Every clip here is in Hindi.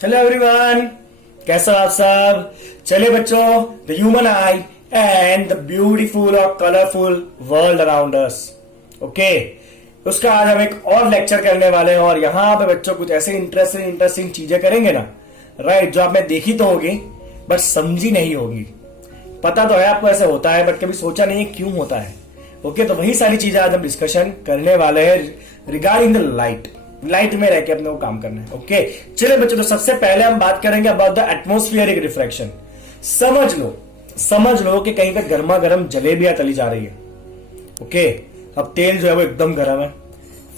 हेलो एवरीवन, कैसा आप सब। चलिए बच्चों, the human eye and the beautiful और colourful world around us. Okay, उसका आज हम एक और लेक्चर करने वाले हैं और यहाँ पे बच्चों कुछ ऐसे इंटरेस्टिंग चीजें करेंगे ना, राइट, जो आपने देखी तो होगी बट समझी नहीं होगी। पता तो है आपको ऐसे होता है, बट कभी सोचा नहीं है क्यों होता है। ओके, तो वही सारी चीजें आज हम डिस्कशन करने वाले हैं रिगार्डिंग द लाइट में रह के अपने को काम करना है। ओके, चलिए बच्चों, तो सबसे पहले हम बात करेंगे अबाउट द एटमोस्फियरिक रिफ्रैक्शन। समझ लो कि कहीं पे गर्मा गर्म जलेबियां तली जा रही है। ओके, अब तेल जो है वो एकदम गर्म है,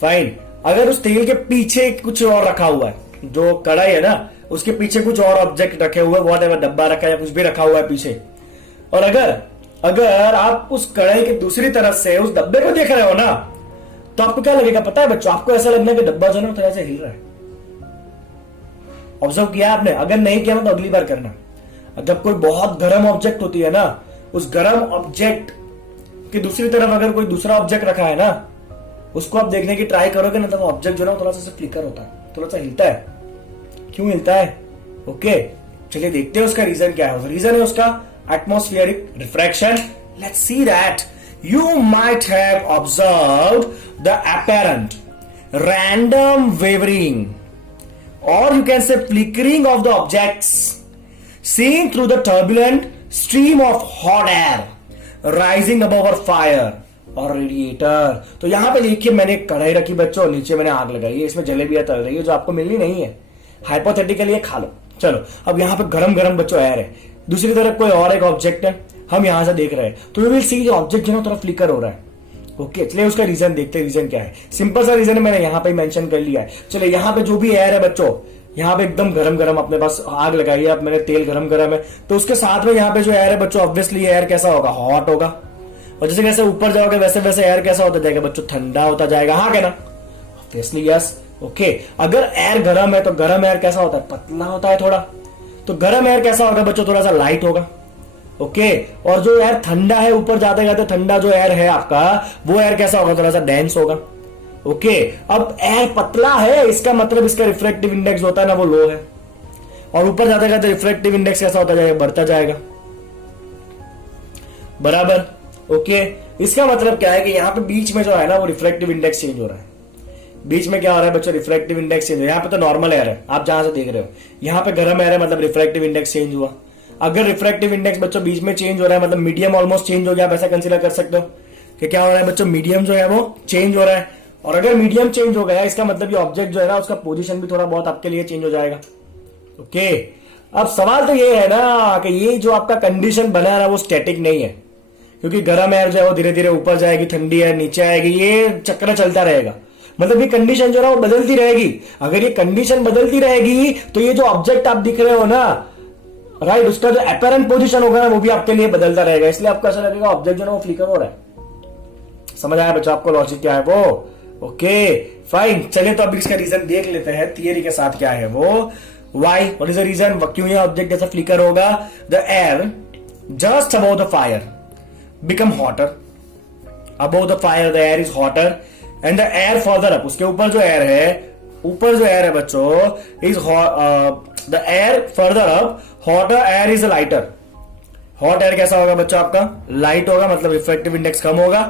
फाइन। अगर उस तेल के पीछे कुछ और रखा हुआ है, जो कढ़ाई है ना उसके पीछे कुछ और ऑब्जेक्ट रखे हुए, व्हाटएवर, डब्बा रखा है या कुछ भी रखा हुआ है पीछे, और अगर आप उस कढ़ाई के दूसरी तरफ से उस डब्बे को देख रहे हो ना, तो आपको क्या लगेगा पता है बच्चों? आपको ऐसा लगना है कि डब्बा जो है ना थोड़ा सा हिल रहा है। ऑब्जर्व किया आपने? अगर नहीं किया तो अगली बार करना। जब कोई बहुत गर्म ऑब्जेक्ट होती है ना, उस गर्म ऑब्जेक्ट की दूसरी तरफ अगर कोई दूसरा ऑब्जेक्ट रखा है ना, उसको आप देखने की ट्राई करोगे ना, तो ऑब्जेक्ट जो है थोड़ा सा फ्लिकर होता है, थोड़ा सा हिलता है। क्यों हिलता है? ओके, चलिए देखते हैं उसका रीजन क्या है। रीजन है उसका atmospheric refraction. Let's see that you might have observed the apparent random wavering, or you can say flickering of the objects seen through the turbulent stream of hot air rising above a fire or radiator। तो यहां पे देखिए, मैंने एक कढ़ाई रखी बच्चों, नीचे मैंने आग लगाई है, इसमें जलेबियां तल रही है जो आपको मिलनी नहीं है, हाइपोथेटिकली खा लो। चलो, अब यहां पे गरम गरम बच्चों एयर है, दूसरी तरफ कोई और एक ऑब्जेक्ट है, हम यहां से देख रहे हैं, तो यू विल सी जो ऑब्जेक्ट जो है थोड़ा फ्लिकर हो रहा है। ओके, चलिए उसका रीजन देखते हैं। रीजन क्या है? सिंपल सा रीजन है, मैंने यहां पे मेंशन कर लिया है। चलिए, यहां पे जो भी एयर है बच्चों, यहां पे एकदम गरम गरम अपने पास आग लगाई है, अब मैंने तेल गरम गरम है, तो उसके साथ में यहां पे जो एयर है बच्चों, ऑब्वियसली एयर कैसा होगा? हॉट होगा। और जैसे जैसे ऊपर जाओगे वैसे वैसे एयर कैसा होता जाएगा बच्चों? ठंडा होता जाएगा। हाँ, क्या ना? Obviously yes. ओके, अगर एयर गर्म है तो गर्म एयर कैसा होता है? पतला होता है थोड़ा। तो गर्म एयर कैसा होगा बच्चों? थोड़ा सा लाइट होगा। ओके, और जो एयर ठंडा है, ऊपर जाते जाते ठंडा जो एयर है आपका, वो एयर कैसा होगा? थोड़ा सा डेंस होगा। ओके, अब एयर पतला है, इसका मतलब इसका रिफ्रैक्टिव इंडेक्स होता है ना, वो लो है, और ऊपर जाते जाते रिफ्रैक्टिव इंडेक्स कैसा होता जाएगा? बढ़ता जाएगा। बराबर। ओके, इसका मतलब क्या है कि यहां पे बीच में जो है ना, वो रिफ्रैक्टिव इंडेक्स चेंज हो रहा है। बीच में क्या हो रहा है बच्चों? रिफ्रैक्टिव इंडेक्स चेंज हो रहा है। यहाँ पे तो नॉर्मल एयर है, आप जहां से देख रहे हो, यहाँ पे गर्म एयर है, मतलब रिफ्रैक्टिव इंडेक्स चेंज हुआ। अगर रिफ्रैक्टिव इंडेक्स बच्चों बीच में चेंज हो रहा है, मतलब मीडियम ऑलमोस्ट चेंज हो गया, आप ऐसा कंसीडर कर सकते हो कि क्या हो रहा है बच्चों? मीडियम जो है वो चेंज हो रहा है। और अगर मीडियम चेंज हो गया, इसका मतलब ये ऑब्जेक्ट जो है ना, उसका पोजीशन भी थोड़ा बहुत आपके लिए चेंज हो जाएगा। ओके, अब सवाल तो ये है ना कि ये जो आपका कंडीशन बना है ना, वो स्टैटिक नहीं है, क्योंकि गर्म एयर जो है वो धीरे धीरे ऊपर जाएगी, ठंडी एयर नीचे आएगी, ये चक्र चलता रहेगा। मतलब ये कंडीशन जो है वो बदलती रहेगी। अगर ये कंडीशन बदलती रहेगी तो ये जो ऑब्जेक्ट आप दिख रहे हो ना, राइट, उसका जो अपैरेंट पोजीशन होगा ना, वो भी आपके लिए बदलता रहेगा। इसलिए आपको ऐसा लगेगा ऑब्जेक्ट जो है वो फ्लिकर हो रहा है। समझ आया बच्चों आपको लॉजिक क्या है वो? Okay, fine. चलिए, तो अब इसका रीजन देख लेते हैं थियरी के साथ क्या है वो। Why, what is the reason? क्यों ये ऑब्जेक्ट ऐसा फ्लिकर होगा? The air just above the fire become hotter. Above the fire the air is hotter and the air further up, उसके ऊपर जो एयर है, ऊपर जो एयर है बच्चों, is the air further up, hotter air is lighter. Hot air कैसा होगा बच्चों? आपका लाइट होगा, मतलब रिफ्रैक्टिव इंडेक्स कम होगा।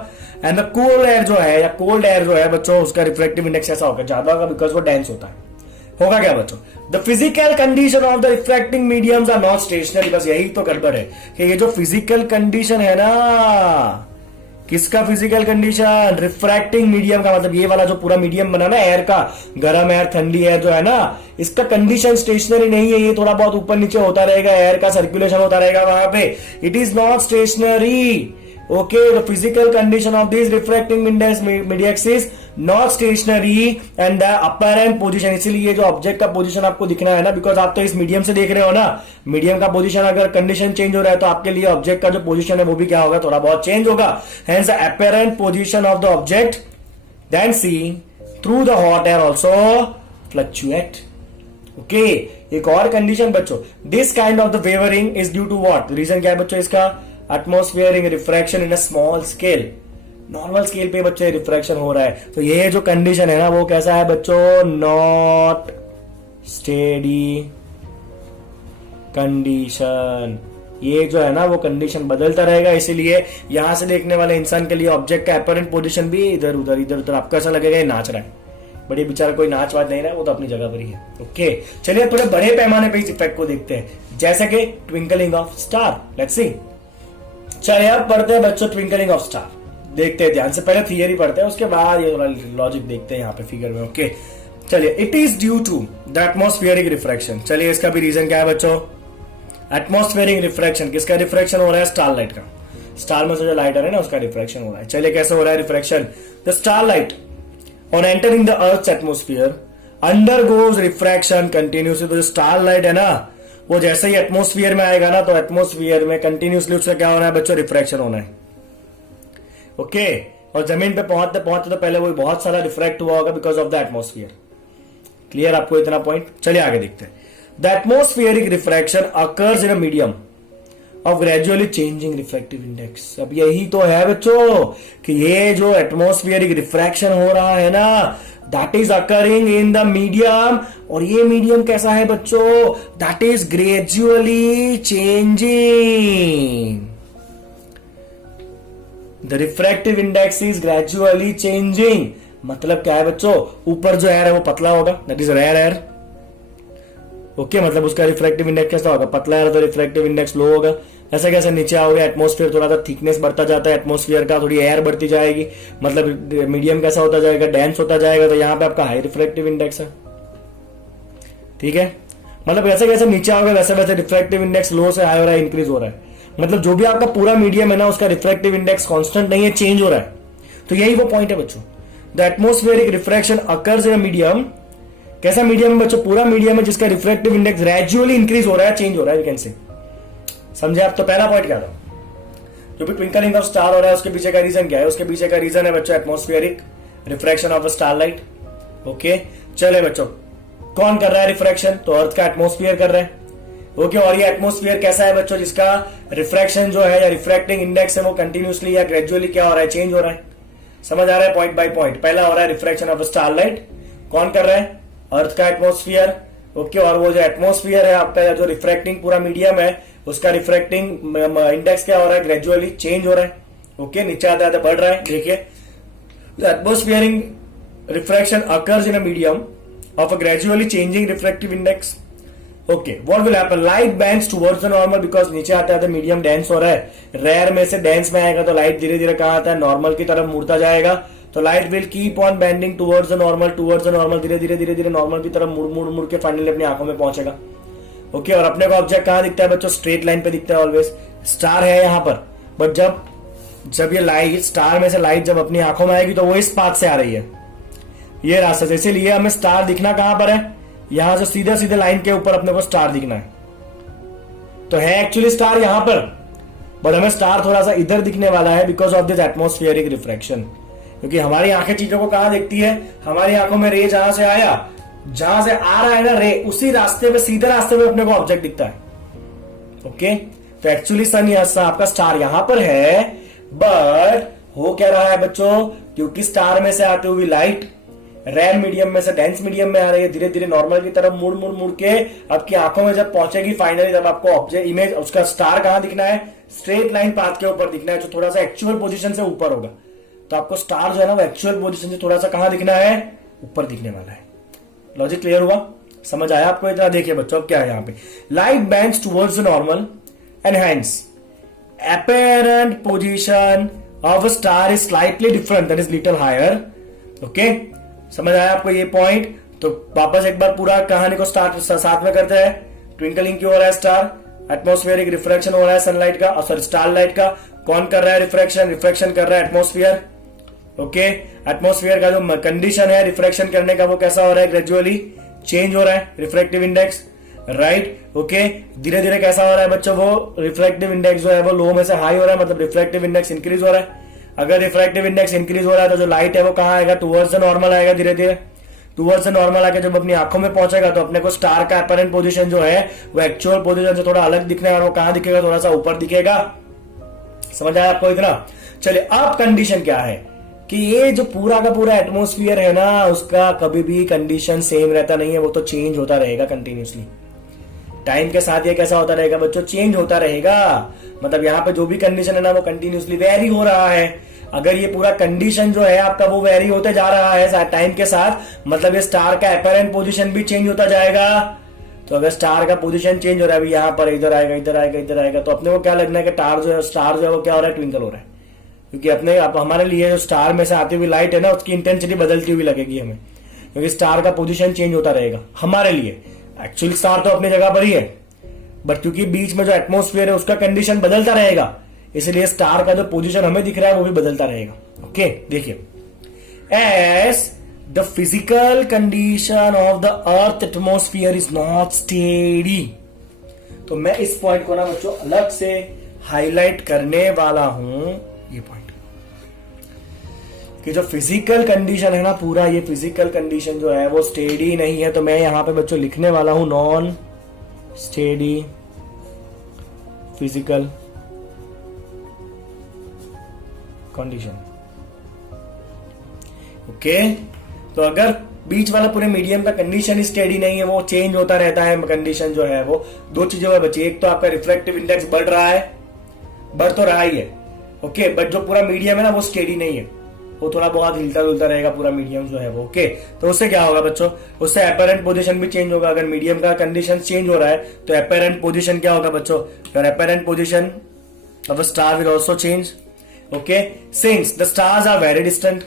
एंड द कूल एयर जो है या कोल्ड एयर जो है बच्चों, उसका रिफ्रैक्टिव इंडेक्स ऐसा होगा? ज्यादा होगा, बिकॉज वो डेंस होता है। होगा क्या बच्चों? The physical condition of the refracting mediums are not stationary. बस यही तो गड़बड़ है कि ये जो फिजिकल कंडीशन है ना, किसका फिजिकल कंडीशन? रिफ्रैक्टिंग मीडियम का, मतलब ये वाला जो पूरा मीडियम बना ना एयर का, गर्म एयर ठंडी एयर जो है ना, इसका कंडीशन स्टेशनरी नहीं है। ये थोड़ा बहुत ऊपर नीचे होता रहेगा, एयर का सर्कुलेशन होता रहेगा वहां पे। It is not stationary. Okay, the physical condition of this refracting index is not stationary and the apparent position. इसीलिए जो ऑब्जेक्ट का पोजीशन आपको दिखना है ना, बिकॉज आप तो इस मीडियम से देख रहे हो ना, मीडियम का पोजीशन अगर कंडीशन चेंज हो रहा है तो आपके लिए ऑब्जेक्ट का जो पोजीशन है वो भी क्या होगा? थोड़ा बहुत चेंज होगा। Hence the apparent position of the object then see through the hot air also fluctuate. Okay, एक और कंडीशन बच्चों, this kind of the wavering is due to what? Reason क्या है बच्चों इसका? Atmospheric refraction in a small scale. Normal scale पे बच्चे रिफ्रैक्शन हो रहा है, तो ये जो कंडीशन है ना, वो कैसा है बच्चों? नॉट स्टेडी कंडीशन, ये जो है ना वो कंडीशन बदलता रहेगा, इसीलिए यहां से देखने वाले इंसान के लिए ऑब्जेक्ट का अपरेंट पोजीशन भी इधर उधर आपको ऐसा लगेगा ये नाच रहा है, बड़ी बेचारा कोई नाच वाच नहीं रहा है, वो तो अपनी जगह पर ही है। ओके, चलिए थोड़े बड़े पैमाने पे इस इफेक्ट को देखते हैं, जैसे कि twinkling of star. Let's see, चलिए अब पढ़ते हैं बच्चों ट्विंकलिंग ऑफ स्टार, देखते हैं ध्यान से, पहले थियरी पढ़ते हैं उसके बाद ये लॉजिक देखते हैं यहाँ पे फिगर में। ओके चलिए, it is due to the atmospheric refraction. चलिए इसका भी रीजन क्या है बच्चों, एटमॉस्फेरिक रिफ्रैक्शन। किसका रिफ्रैक्शन हो रहा है, स्टार लाइट का, स्टार में से जो लाइट आ रहा है ना उसका रिफ्रैक्शन हो रहा है। चलिए कैसे हो रहा है refraction, the star light on entering the Earth's atmosphere undergoes refraction continuously। तो जो स्टार लाइट है ना वो जैसे ही एटमोस्फियर में आएगा ना तो एटमोस्फियर में कंटिन्यूसली उसका क्या होना है बच्चों, रिफ्रैक्शन होना है। ओके, और जमीन पे पहुंचते पहुंचते तो पहले वो बहुत सारा रिफ्रैक्ट हुआ होगा because of the atmosphere. Clear आपको इतना पॉइंट। चलिए आगे देखते हैं, the atmospheric refraction occurs in a medium of gradually changing refractive index. अब यही तो है बच्चों कि ये जो एटमॉस्फेरिक रिफ्रैक्शन हो रहा है ना that is occurring in the medium, और ये मीडियम कैसा है बच्चों, that is gradually changing, the refractive index is gradually changing. मतलब क्या है बच्चों, ऊपर जो एयर है वो पतला होगा, that is rare air. Okay, मतलब उसका रिफ्रैक्टिव इंडेक्स कैसा होगा, पतला है तो रिफ्रैक्टिव इंडेक्स लो होगा। ऐसा कैसे नीचे आओगे, एटमॉस्फेयर थोड़ा सा थिकनेस बढ़ता जाता है एटमॉस्फेयर का, थोड़ी एयर बढ़ती जाएगी, मतलब मीडियम कैसा होता जाएगा, डेंस होता जाएगा, तो यहाँ पे आपका हाई रिफ्रैक्टिव इंडेक्स है। ठीक है, मतलब जैसे कैसे नीचे आओगे वैसे वैसे रिफ्रैक्टिव इंडेक्स लो से हाई हो रहा है, इंक्रीज हो रहा है। मतलब जो भी आपका पूरा मीडियम है ना उसका रिफ्रैक्टिव इंडेक्स कांस्टेंट नहीं है, चेंज हो रहा है। तो यही वो पॉइंट है बच्चों, the atmospheric refraction occurs in a medium. कैसा मीडियम है बच्चों, पूरा मीडियम है जिसका रिफ्रैक्टिव इंडेक्स ग्रेजुअली इंक्रीज हो रहा है, चेंज हो रहा है, वी कैन से। समझे आप। तो पहला पॉइंट क्या था, जो भी ट्विंकलिंग ऑफ स्टार हो रहा है उसके पीछे का रीजन क्या है, उसके पीछे का रीजन है बच्चों atmospheric refraction of a star light. Okay, चले बच्चों, कौन कर रहा है रिफ्रैक्शन, तो अर्थ का एटमॉस्फेयर कर रहा है। ओके, और ये एटमॉस्फेयर कैसा है बच्चों, जिसका रिफ्रैक्शन जो है या रिफ्रैक्टिंग इंडेक्स है वो कंटिन्यूसली या ग्रेजुअली क्या हो रहा है, चेंज हो रहा है। समझ आ रहा है पॉइंट बाय पॉइंट। पहला हो रहा है रिफ्रैक्शन ऑफ स्टार लाइट, कौन कर रहा है, अर्थ का एटमॉस्फेयर। ओके, और वो जो एटमॉस्फेयर है आपका जो रिफ्रैक्टिंग पूरा मीडियम है उसका रिफ्रैक्टिंग इंडेक्स क्या हो रहा है, ग्रेजुअली चेंज हो रहा है। ओके, नीचे आता है बढ़ रहा है। देखिए, atmospheric refraction occurs in a medium of a gradually changing refractive index. Okay, what will happen, light bends towards the normal, because नीचे आता है मीडियम डेंस हो रहा है, रेयर में से डेंस में आएगा तो लाइट धीरे धीरे कहां आता है, नॉर्मल की तरफ मुड़ता जाएगा। तो light will keep on bending towards the normal, धीरे धीरे नॉर्मल की तरफ मुड़ के फाइनली अपनी आंखों में पहुंचेगा। ओके, और अपने को ऑब्जेक्ट कहां दिखता है बच्चों, स्ट्रेट लाइन पे दिखता है ऑलवेज। स्टार है यहां पर, बट जब ये लाइट स्टार में से लाइट जब अपनी आंखों में आएगी तो वो इस पाथ से आ रही है, ये रास्ते से, इसीलिए हमें स्टार दिखना कहां पर है, यहां से सीधे सीधे लाइन के ऊपर अपने को स्टार दिखना है। तो है एक्चुअली स्टार यहां पर, बट हमें स्टार थोड़ा सा इधर दिखने वाला है because of this atmospheric refraction. क्योंकि हमारी आंखें चीजों को कहां देखती है, हमारी आंखों में रे जहां से आया, जहां से आ रहा है ना रे, उसी रास्ते पे, सीधे रास्ते पे अपने को ऑब्जेक्ट दिखता है। ओके, तो एक्चुअली सन आपका स्टार यहां पर है, बट हो क्या रहा है बच्चों, क्योंकि स्टार में से आती हुई लाइट रेयर मीडियम में से डेंस मीडियम में आ रही है, धीरे धीरे नॉर्मल की तरफ मुड़ के आपकी आंखों में जब पहुंचेगी फाइनली, जब आपको ऑब्जेक्ट इमेज उसका स्टार कहां दिखना है, स्ट्रेट लाइन पाथ के ऊपर दिखना है, जो थोड़ा सा एक्चुअल पोजीशन से ऊपर होगा। तो आपको स्टार जो है ना वो एक्चुअल पोजीशन से थोड़ा सा कहां दिखना है, ऊपर दिखने वाला है। लॉजिक क्लियर हुआ, समझ आया आपको इतना। देखिए बच्चों अब क्या है यहाँ पे, light bends towards the normal and hence apparent position of a star is slightly different, that is little higher. Okay, समझ आया आपको ये पॉइंट। तो वापस एक बार पूरा कहानी को स्टार्ट साथ में करते हैं। ट्विंकलिंग क्यों हो रहा है स्टार, एटमॉस्फेरिक रिफ्रैक्शन हो रहा है सनलाइट का, सॉरी स्टार लाइट का। कौन कर रहा है रिफ्रैक्शन कर रहा है एटमॉस्फेयर। ओके, एटमॉस्फेयर का जो कंडीशन है रिफ्रैक्शन करने का वो कैसा हो रहा है, ग्रेजुअली चेंज हो रहा है रिफ्रैक्टिव इंडेक्स, राइट। ओके, धीरे धीरे कैसा हो रहा है बच्चों, वो रिफ्रैक्टिव इंडेक्स जो है वो लो में से हाई हो रहा है, मतलब रिफ्रैक्टिव इंडेक्स इंक्रीज हो रहा है। अगर रिफ्रैक्टिव इंडेक्स इंक्रीज हो रहा है तो जो लाइट है वो कहां आएगा, टुवर्ड्स द नॉर्मल आएगा, धीरे धीरे टुवर्ड्स द नॉर्मल आके जब अपनी आंखों में पहुंचेगा तो अपने को स्टार का अपरेंट पोजीशन जो है वो एक्चुअल पोजीशन से थोड़ा अलग दिखने वाला, वो कहां दिखेगा, थोड़ा सा ऊपर दिखेगा। समझ आया आपको इतना। चलिए अब कंडीशन क्या है कि ये जो पूरा का पूरा एटमॉस्फेयर है ना उसका कभी भी कंडीशन सेम रहता नहीं है, वो तो चेंज होता रहेगा कंटिन्यूसली। टाइम के साथ ये कैसा होता रहेगा बच्चों, चेंज होता रहेगा। मतलब यहाँ पे जो भी कंडीशन है ना वो कंटिन्यूसली वेरी हो रहा है। अगर ये पूरा कंडीशन जो है आपका वो वेरी होते जा रहा है टाइम के साथ, मतलब ये स्टार का अपरेंट पोजीशन भी चेंज होता जाएगा। तो अगर स्टार का पोजीशन चेंज हो रहा है, अभी यहाँ पर इधर आएगा इधर आएगा इधर आएगा, तो अपने को क्या लगना है कि स्टार जो है वो क्या हो रहा है, ट्विंकल हो रहा है। क्योंकि अपने हमारे लिए जो स्टार में से आती हुई लाइट है ना उसकी इंटेंसिटी बदलती हुई लगेगी हमें, क्योंकि स्टार का पोजीशन चेंज होता रहेगा हमारे लिए। एक्चुअली स्टार तो अपनी जगह पर ही है, बट क्योंकि बीच में जो एटमोस्फेयर है उसका कंडीशन बदलता रहेगा, इसलिए स्टार का जो पोजीशन हमें दिख रहा है वो भी बदलता रहेगा। ओके, देखिए, as the physical condition of the earth atmosphere is not steady. तो मैं इस पॉइंट को ना बच्चों अलग से हाईलाइट करने वाला हूं, ये पॉइंट कि जो फिजिकल कंडीशन है ना पूरा, ये फिजिकल कंडीशन जो है वो स्टेडी नहीं है। तो मैं यहां पे बच्चों लिखने वाला हूं non steady physical condition. Okay, तो अगर बीच वाला पूरे मीडियम का कंडीशन ही स्टेडी नहीं है, वो चेंज होता रहता है कंडीशन जो है वो, दो चीजों में बची। एक तो आपका रिफ्रैक्टिव इंडेक्स बढ़ रहा है, बढ़ तो रहा ही है, ओके, बट जो पूरा मीडियम है ना वो स्टेडी नहीं है, वो थोड़ा बहुत हिलता जुलता रहेगा पूरा मीडियम जो है वो। ओके, तो उससे क्या होगा बच्चों, उससे अपरेंट पोजीशन भी चेंज होगा। अगर मीडियम का कंडीशन चेंज हो रहा है तो अपरेंट पोजीशन क्या होगा बच्चों, your apparent position of a star will also change. Okay, since the stars are very distant,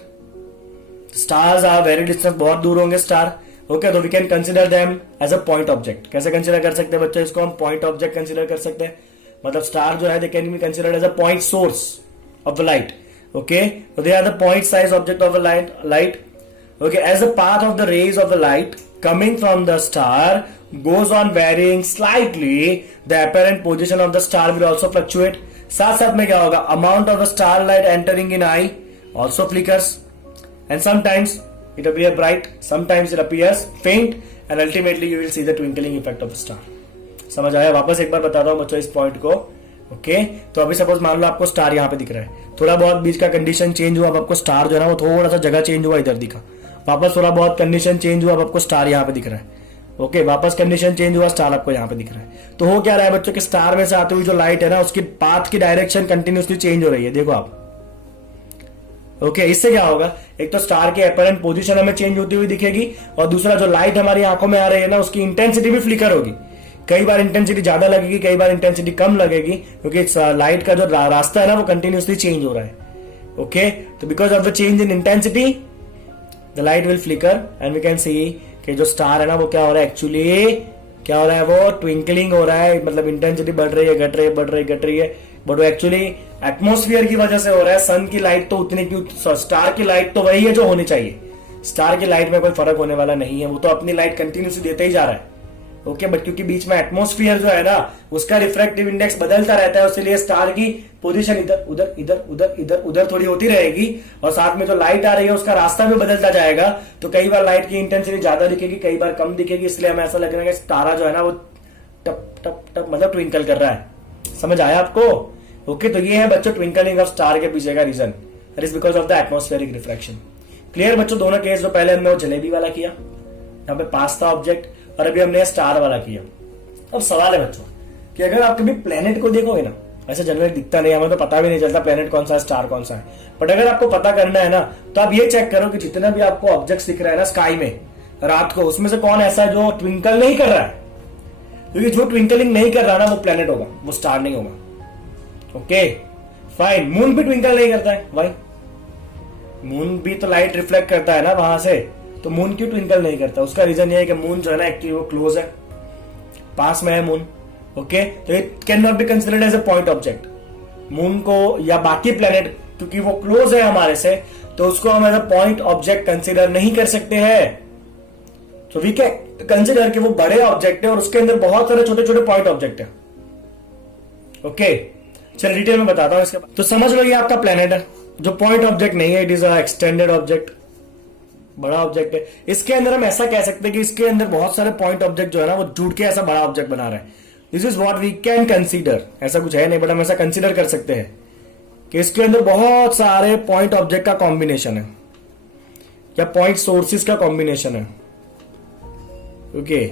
stars are very distant, बहुत दूर होंगे स्टार। ओके, तो we can consider them as a point object. कैसे कंसिडर कर सकते हैं बच्चों इसको, हम पॉइंट ऑब्जेक्ट कंसिडर कर सकते हैं। मतलब स्टार जो है they can be considered as a point source of the light. Okay, so they are the point size object of a light. Okay, as the path of the rays of the light coming from the star goes on varying slightly, the apparent position of the star will also fluctuate. साथ साथ में क्या होगा, amount of the starlight entering in eye also flickers, and sometimes it appears bright, sometimes it appears faint, and ultimately you will see the twinkling effect of the star. समझ आया? वापस एक बार बताता हूं बच्चों इस पॉइंट को। ओके, तो अभी सपोज मान लो आपको स्टार यहाँ पे दिख रहा है, थोड़ा बहुत बीच का कंडीशन चेंज हुआ, अब आपको स्टार जो है ना वो थोड़ा सा जगह चेंज हुआ, इधर दिखा, वापस थोड़ा बहुत कंडीशन चेंज हुआ, अब आपको स्टार यहाँ पे दिख रहा है। ओके, वापस कंडीशन चेंज हुआ, स्टार आपको यहाँ पे दिख रहा है। तो हो क्या रहा है बच्चों कि स्टार में से आती हुई जो लाइट है ना उसकी पाथ की डायरेक्शन कंटिन्यूसली चेंज हो रही है, देखो आप। ओके, इससे क्या होगा, एक तो स्टार की अपरेंट पोजीशन हमें चेंज होती हुई दिखेगी, और दूसरा जो लाइट हमारी आंखों में आ रही है ना उसकी इंटेंसिटी भी फ्लिकर होगी। कई बार इंटेंसिटी ज्यादा लगेगी, कई बार इंटेंसिटी कम लगेगी, क्योंकि लाइट का जो रास्ता है ना वो कंटिन्यूसली चेंज हो रहा है। ओके, तो because of the change in intensity the light will flicker and we can see कि जो स्टार है ना वो क्या हो रहा है, एक्चुअली क्या हो रहा है, वो ट्विंकलिंग हो रहा है। मतलब इंटेंसिटी बढ़ रही है, घट रही है, बढ़ रही है, घट रही है, बट वो एक्चुअली एटमोस्फियर की वजह से हो रहा है। सन की लाइट तो उतनी की, स्टार की लाइट तो वही है जो होनी चाहिए, स्टार की लाइट में कोई फर्क होने वाला नहीं है, वो तो अपनी लाइट कंटिन्यूसली देते ही जा रहा है। ओके, बट क्योंकि बीच में एटमोस्फियर जो है ना उसका रिफ्रैक्टिव इंडेक्स बदलता रहता है, इसलिए स्टार की पोजीशन इधर उधर इधर उधर इधर उधर थोड़ी होती रहेगी, और साथ में जो लाइट आ रही है उसका रास्ता भी बदलता जाएगा। तो कई बार लाइट की इंटेंसिटी ज्यादा दिखेगी, कई बार कम दिखेगी, इसलिए हमें ऐसा लग रहा है कि तारा जो है ना वो टप टप टप मतलब ट्विंकल कर रहा है। समझ आया आपको? ओके, तो ये है बच्चों ट्विंकलिंग ऑफ स्टार के पीछे का reason, that is because of the atmospheric refraction. Clear बच्चों? दोनों केस जो पहले हमने वो जलेबी वाला किया, यहाँ पे पास था ऑब्जेक्ट, और अभी हमने स्टार वाला किया। अब सवाल है बच्चों कि अगर आप कभी प्लेनेट को देखोगे ना, ऐसे जनरली दिखता नहीं, हमें तो पता भी नहीं चलता प्लेनेट कौन सा है, स्टार कौन सा है, बट अगर आपको पता करना है ना तो आप ये चेक करो कि जितना भी आपको ऑब्जेक्ट्स दिख रहा है ना स्काई में रात को, उसमें से कौन ऐसा है जो ट्विंकल नहीं कर रहा है। क्योंकि जो ट्विंकलिंग नहीं कर रहा ना वो प्लेनेट होगा, वो स्टार नहीं होगा। ओके फाइन, मून भी ट्विंकल नहीं करता है भाई, मून भी तो लाइट रिफ्लेक्ट करता है ना वहां से, तो मून क्यों ट्विंकल नहीं करता? उसका रीजन ये है कि मून जो है ना एक्चुअली वो क्लोज है, पास में है मून। ओके, तो it can not be considered as a point object. Moon को या बाकी प्लेनेट क्योंकि वो क्लोज है हमारे से, तो उसको हम as a point object consider नहीं कर सकते हैं। तो वी कैन कंसिडर कि वो बड़े ऑब्जेक्ट है और उसके अंदर बहुत सारे छोटे छोटे पॉइंट ऑब्जेक्ट है। ओके, चल डिटेल में बताता हूं इसके बाद। तो समझ लो ये आपका प्लेनेट है जो पॉइंट ऑब्जेक्ट नहीं है, it is a extended object, बड़ा ऑब्जेक्ट है। इसके अंदर हम ऐसा कह सकते हैं कि इसके अंदर बहुत सारे पॉइंट ऑब्जेक्ट जो है ना वो जुड़ के ऐसा बड़ा ऑब्जेक्ट बना रहे हैं। This is what we can consider. ऐसा कुछ है नहीं बट हम ऐसा कंसीडर कर सकते हैं कि इसके अंदर बहुत सारे पॉइंट ऑब्जेक्ट का कॉम्बिनेशन है या पॉइंट सोर्सेस का कॉम्बिनेशन है। ओके,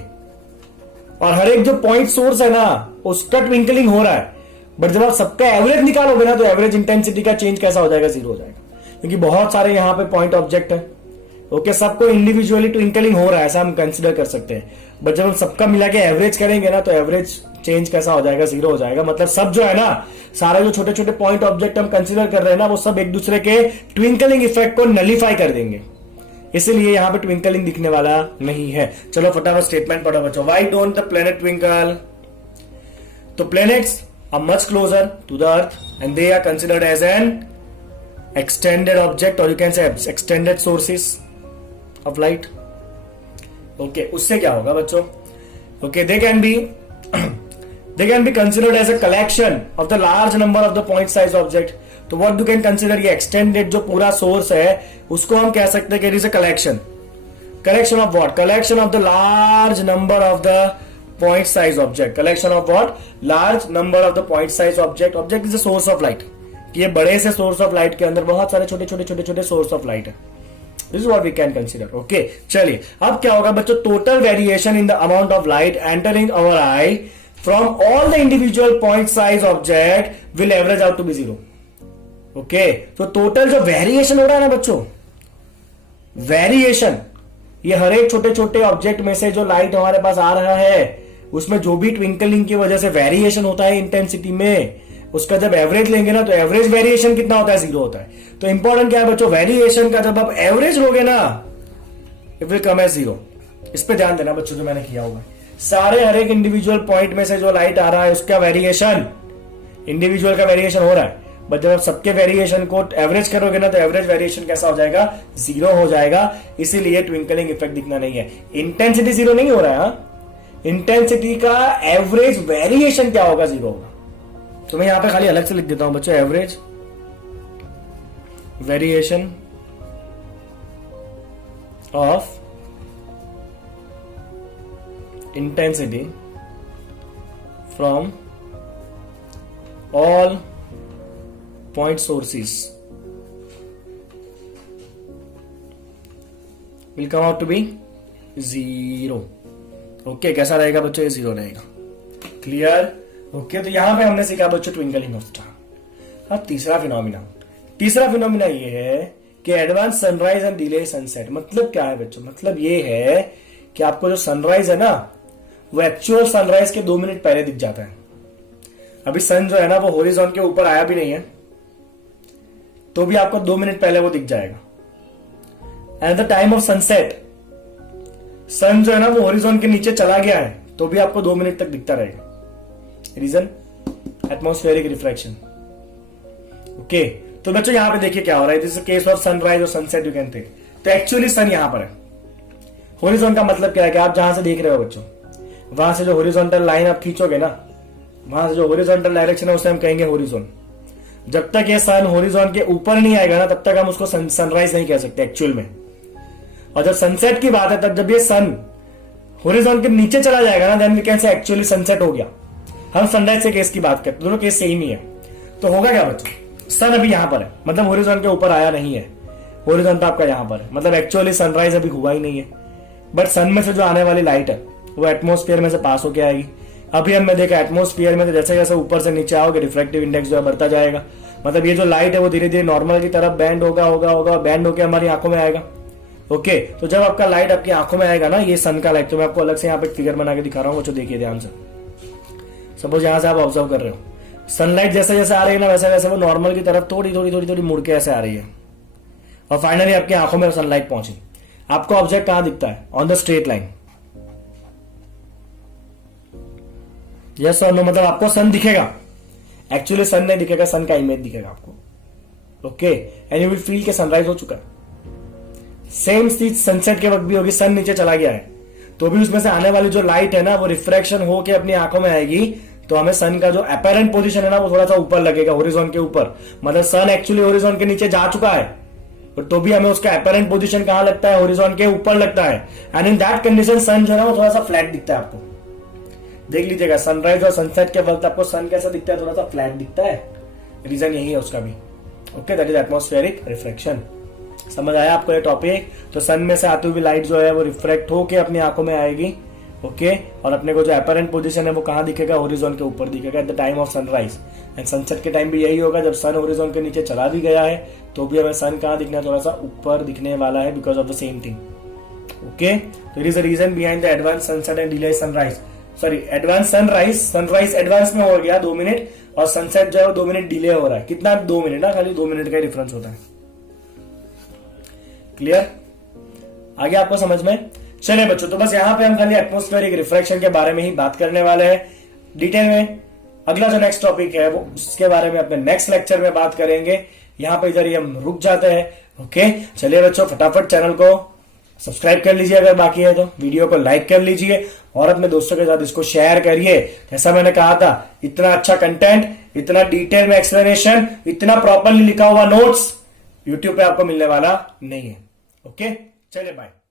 और हर एक जो पॉइंट सोर्स है ना उसका ट्विंकलिंग हो रहा है, बट जब आप सबका एवरेज निकालोगे ना तो एवरेज इंटेंसिटी का चेंज कैसा हो जाएगा, जीरो हो जाएगा, क्योंकि बहुत सारे यहाँ पे पॉइंट ऑब्जेक्ट है। ओके, सबको इंडिविजुअली ट्विंकलिंग हो रहा है, ऐसा हम कंसिडर कर सकते हैं, बट जब हम सबका मिला के एवरेज करेंगे ना तो एवरेज चेंज कैसा हो जाएगा, जीरो हो जाएगा। मतलब सब जो है ना, सारे जो छोटे छोटे पॉइंट ऑब्जेक्ट हम कंसिडर कर रहे हैं ना, वो सब एक दूसरे के ट्विंकलिंग इफेक्ट को नलीफाई कर देंगे, इसीलिए यहां पे ट्विंकलिंग दिखने वाला नहीं है। चलो फटाफट स्टेटमेंट पढ़ो बच्चों। Why don't the planet twinkle? तो planets are much closer to the earth and they are considered as an extended object or you can say extended sources of light. Okay, उससे क्या होगा बच्चों? Okay, they can be considered as a collection of the large number of the point size object. तो what you can consider ये extended जो पूरा source है उसको हम कह सकते हैं कि it is a collection of what? Collection of the large number of the point size object. Collection of what? Large number of the point size object. Object is a source of light. ये बड़े से सोर्स ऑफ लाइट के अंदर बहुत सारे छोटे छोटे छोटे छोटे सोर्स ऑफ लाइट है। This is what we can consider. Okay, चलिए अब क्या होगा बच्चों? Total variation in the amount of light entering our eye from all the individual point size object will average out to be zero. Okay, तो टोटल जो वेरिएशन हो रहा है ना बच्चों, वेरिएशन, ये हर एक छोटे छोटे ऑब्जेक्ट में से जो लाइट हमारे पास आ रहा है उसमें जो भी ट्विंकलिंग की वजह से वेरिएशन होता है इंटेंसिटी में, उसका जब एवरेज लेंगे ना तो एवरेज वेरिएशन कितना होता है? जीरो होता है। तो इंपॉर्टेंट क्या है बच्चों? वेरिएशन का जब आप एवरेज लोगे ना it will come as zero. इस पे ध्यान देना बच्चों, जो मैंने किया होगा सारे हर एक इंडिविजुअल पॉइंट में से जो लाइट आ रहा है उसका वेरिएशन, इंडिविजुअल का वेरिएशन हो रहा है, बट जब आप सबके वेरिएशन को एवरेज करोगे ना तो एवरेज वेरिएशन कैसा हो जाएगा? जीरो हो जाएगा। इसीलिए ट्विंकलिंग इफेक्ट दिखना नहीं है। इंटेंसिटी जीरो नहीं हो रहा है, इंटेंसिटी का एवरेज वेरिएशन क्या होगा? जीरो होगा। तो मैं यहां पे खाली अलग से लिख देता हूं बच्चों, average variation of intensity from all point sources will come out to be zero. Okay, कैसा रहेगा बच्चों? ये जीरो रहेगा। क्लियर? ओके, तो यहां पे हमने सीखा बच्चों ट्विंकलिंग ऑफ स्टार। अब तीसरा फिनोमिना ये है कि advance sunrise and delay sunset. मतलब क्या है बच्चों? मतलब ये है कि आपको जो सनराइज है ना वो एक्चुअल सनराइज के 2 मिनट पहले दिख जाता है। अभी सन जो है ना वो होरिजॉन के ऊपर आया भी नहीं है तो भी आपको 2 मिनट पहले वो दिख जाएगा। At the time of sunset sun जो है ना वो होरिजॉन के नीचे चला गया है तो भी आपको 2 मिनट तक दिखता रहेगा। रीजन? Atmospheric refraction. ओके, तो बच्चों यहां पे देखिए क्या हो रहा है। This is case of sunrise और सनसेट यू कैन टेक। तो एक्चुअली सन यहां पर है। होरिजॉन का मतलब क्या है कि आप जहां से देख रहे हो बच्चों, वहां से जो होरिजॉन्टल लाइन आप खींचोगे ना, वहां से जो होरिजॉन्टल डायरेक्शन है उसे हम कहेंगे होरिजॉन। जब तक ये सन होरिजॉन के ऊपर नहीं आएगा ना तब तक हम उसको सनराइज नहीं कह सकते एक्चुअल में। और जब सनसेट की बात है तब जब ये सन होरिजॉन के नीचे चला जाएगा ना then we can say actually sunset हो गया। हम सनराइज के केस की बात करते हैं, दोनों केस सेम ही है। तो होगा क्या बच्चों? सन अभी यहां पर है, मतलब होरिजॉन के ऊपर आया नहीं है, होरिजॉन तो आपका यहां पर है, मतलब एक्चुअली सनराइज अभी हुआ ही नहीं है। बट सन में से जो आने वाली लाइट है वो एटमोस्फियर में से पास होके आएगी। अभी हमने देखा एटमोस्फियर में तो जैसे जैसे ऊपर से नीचे आओगे रिफ्रैक्टिव इंडेक्स जो है बढ़ता जाएगा। मतलब ये जो लाइट है वो धीरे धीरे नॉर्मल की तरफ बैंड होगा बैंड होकर हमारी आंखों में आएगा। ओके, तो जब आपका लाइट आपकी आंखों में आएगा ना, ये सन का लाइट, तो मैं आपको अलग से यहाँ पे फिगर बना के दिखा रहा हूँ, जो देखिए ध्यान से। सपोज यहां से आप ऑब्जर्व कर रहे हो, सनलाइट जैसे जैसे आ रही है ना वैसे वैसे वो नॉर्मल की तरफ थोड़ी थोड़ी थोड़ी थोड़ी मुड़ के ऐसे आ रही है और फाइनली आपकी आंखों में सनलाइट पहुंची। आपको ऑब्जेक्ट कहां दिखता है? On the straight line. Yes और नो? मतलब आपको सन दिखेगा, एक्चुअली सन नहीं दिखेगा, सन का इमेज दिखेगा आपको। Okay, and you will feel के सनराइज हो चुका है। सेम चीज सनसेट के वक्त भी होगी। सन नीचे चला गया है तो भी उसमें से आने वाली जो लाइट है ना वो रिफ्रैक्शन होके अपनी आंखों में आएगी, तो हमें सन का जो अपेरेंट पोजीशन है ना वो थोड़ा सा ऊपर लगेगा, होरिजॉन के ऊपर। मतलब सन एक्चुअली होरिजॉन के नीचे जा चुका है तो भी हमें उसका अपेरेंट पोजीशन कहां लगता है? होरिजॉन के ऊपर लगता है। एंड इन दैट कंडीशन सन जो है ना वो थोड़ा सा फ्लैट दिखता है आपको। देख लीजिएगा सनराइज और सनसेट के वक्त आपको सन कैसा दिखता है? थोड़ा सा फ्लैट दिखता है। रीजन यही है उसका भी। Okay, that is atmospheric refraction. समझ आया आपको ये टॉपिक? तो सन में से आती हुई लाइट जो है वो रिफ्रैक्ट होके अपनी आंखों में आएगी ओके और अपने को जो अपरेंट पोजीशन है वो कहाँ दिखेगा, होरिजोन के ऊपर दिखेगा eight the time of sunrise. And sunset के टाइम भी यही होगा, जब सन होरिजोन के नीचे चला भी गया है तो भी हमें सन कहाँ दिखना है, थोड़ा सा ऊपर दिखने वाला है because of the same thing. Okay, तो it is the reason behind the advance sunset and delay sunrise. Sorry, advance sunrise, sunrise advance में हो गया 2 मिनट और सनसेट जो है 2 मिनट डिले हो रहा है। कितना, 2 मिनट ना, खाली 2 मिनट का डिफरेंस होता है। क्लियर, आगे आपको समझ में? चलिए बच्चों, तो बस यहाँ पे हम खाली एटमॉस्फेरिक रिफ्रैक्शन के बारे में ही बात करने वाले हैं डिटेल में। अगला जो नेक्स्ट टॉपिक है वो उसके बारे में अपने नेक्स्ट लेक्चर में बात करेंगे। यहाँ पे इधर ही हम रुक जाते हैं। ओके, चलिए बच्चों, फटाफट चैनल को सब्सक्राइब कर लीजिए, अगर बाकी है तो वीडियो को लाइक कर लीजिए और अपने दोस्तों के साथ इसको शेयर करिए। जैसा मैंने कहा था, इतना अच्छा कंटेंट, इतना डिटेल में एक्सप्लेनेशन, इतना प्रॉपरली लिखा हुआ नोट्स यूट्यूब पे आपको मिलने वाला नहीं है। ओके, चलिए बाय।